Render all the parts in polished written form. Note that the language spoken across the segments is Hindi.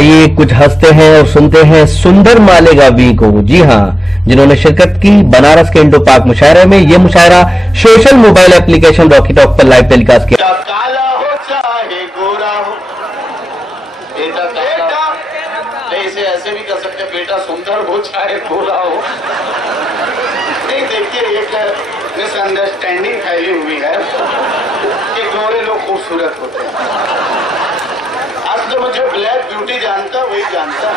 आइए कुछ हंसते हैं और सुनते हैं सुंदर मालेगा वी को। जी हां, जिन्होंने शिरकत की बनारस के इंडो पाक मुशायरे में। यह मुशायरा social mobile application Rocky Talk पर लाइव टेलीकास्ट किया। काला हो चाहे गोरा हो, बेटा इसे ऐसे भी कर सकते, बेटा सुंदर हो चाहे गोरा हो। नहीं, देखिए एक मिसअंडरस्टैंडिंग फैली हुई है कि गोरे लोग खूबसूरत होते हैं। आज तो मुझे ब्लैक ब्यूटी जानता वही जानता।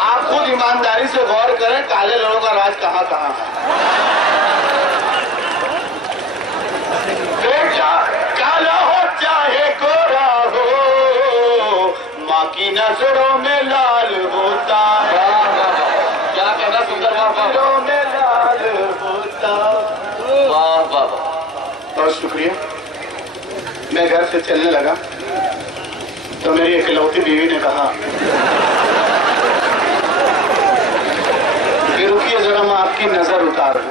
आप खुद ईमानदारी से गौर करें, काले लोगों का राज कहां कहां है। बेटा काला हो चाहे गोरा हो, माँ की नजरों में लाल होता है। क्या कहना सुंदर, नजरों में लाल होता। वाह वाह वाह, बहुत शुक्रिया। मैं घर से चलने लगा तो मेरी इकलौती बीवी ने कहा, रुकिए जरा मैं आपकी नजर उतार दूं।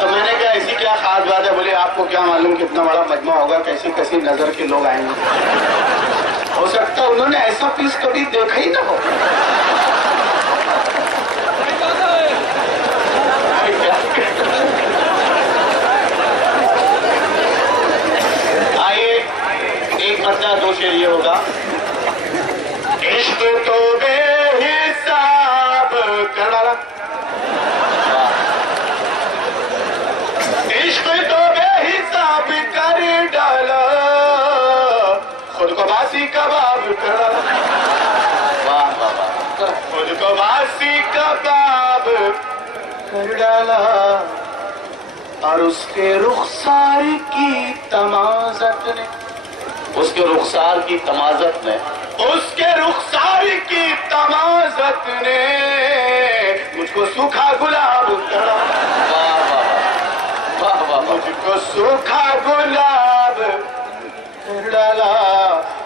तो मैंने कहा ऐसी क्या खास बात है? बोले आपको क्या मालूम कितना बड़ा मजमा होगा, कैसी कैसी नजर के लोग आएंगे। हो सकता है उन्होंने ऐसा पीस कभी देखा ही ना हो। दो शेर ये होगा, इश्क तो बेहिसाब कर डाला, इश्क तो बेहिसाब कर डाला, खुद को बासी कबाब कर डाला। वाह वाह वाह, खुद को बासी कबाब कर डाला और उसके रुखसार की तमाज़त ने, उसके रुखसार की तमाज़त ने, उसके रुखसार की तमाज़त ने मुझको सूखा गुलाब कर डाला, मुझको सूखा गुलाब कर डाला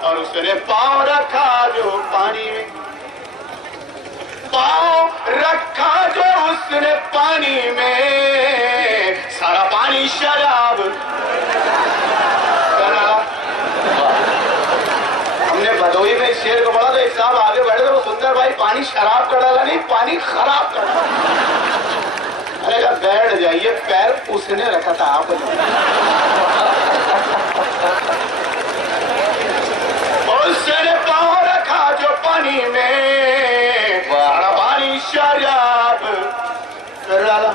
और उसने पाँव रखा जो पानी में, पाँव रखा जो उसने पानी में, सारा पानी शराब। भदोही में शेर को पढ़ा तो एक साहब आगे बैठे तो सुंदर भाई पानी शराब का डाला नहीं, पानी खराब कर डाला। अरे जब बैठ जाइए, पैर उसने रखा था आपने। उसने पाँव रखा जो पानी में, सारा पानी शराब कर डाला।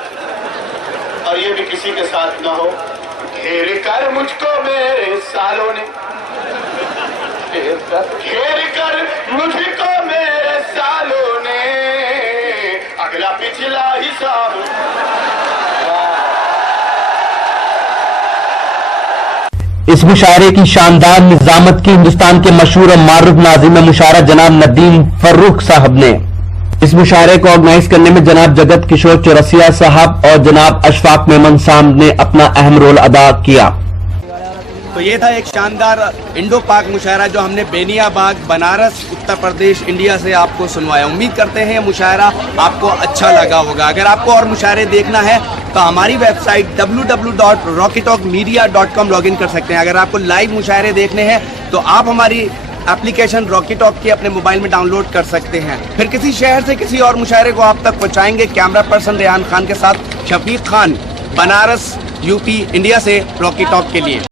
और ये भी किसी के साथ ना हो, घेर कर मुझको मेरे सालों ने, घेर कर मुझको मेरे सालों ने, अगला पिछला हिसाब। इस मुशायरे की शानदार निजामत की हिंदुस्तान के मशहूर और मारूफ नाज़िम मुशायरा जनाब नदीम फर्रुख साहब ने। इस मुशायरे को ऑर्गेनाइज करने में जनाब जगत किशोर चौरसिया साहब और जनाब अशफाक मेमन साहब ने अपना अहम रोल अदा किया। तो ये था एक शानदार इंडो पाक मुशायरा जो हमने बेनियाबाग बनारस उत्तर प्रदेश इंडिया से आपको सुनवाया। उम्मीद करते हैं ये मुशायरा आपको अच्छा लगा होगा। अगर आपको और मुशायरे देखना है तो हमारी वेबसाइट www.rockytalkmedia.com लॉगिन कर सकते हैं। अगर आपको लाइव मुशायरे देखने हैं तो आप हमारी एप्लीकेशन रॉकी टॉक की अपने मोबाइल में डाउनलोड कर सकते हैं। फिर किसी शहर से किसी और मुशायरे को आप तक पहुँचाएंगे। कैमरा पर्सन रेहान खान के साथ शफीक खान, बनारस यूपी इंडिया से रॉकी टॉक के लिए।